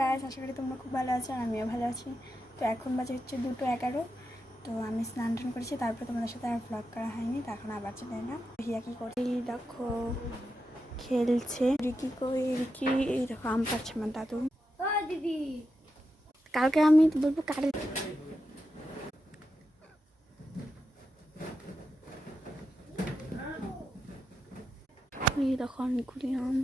Guys, আশা করি তোমরা খুব ভালো আছো আর আমিও ভালো আছি। তো এখন বাজে হচ্ছে 2:11। তো আমি স্নান টান করেছি, তারপরে তোমাদের সাথে আর ব্লগ করা হয়নি। তো এখন আবার চলে না হিয়া কি করে দেখো খেলছে। রিকি কই? রিকি এই দেখো আম পাচ্ছে আমার দাদু। দিদি কালকে আমি বলবো কারে এই দেখো অনেকগুলি আম।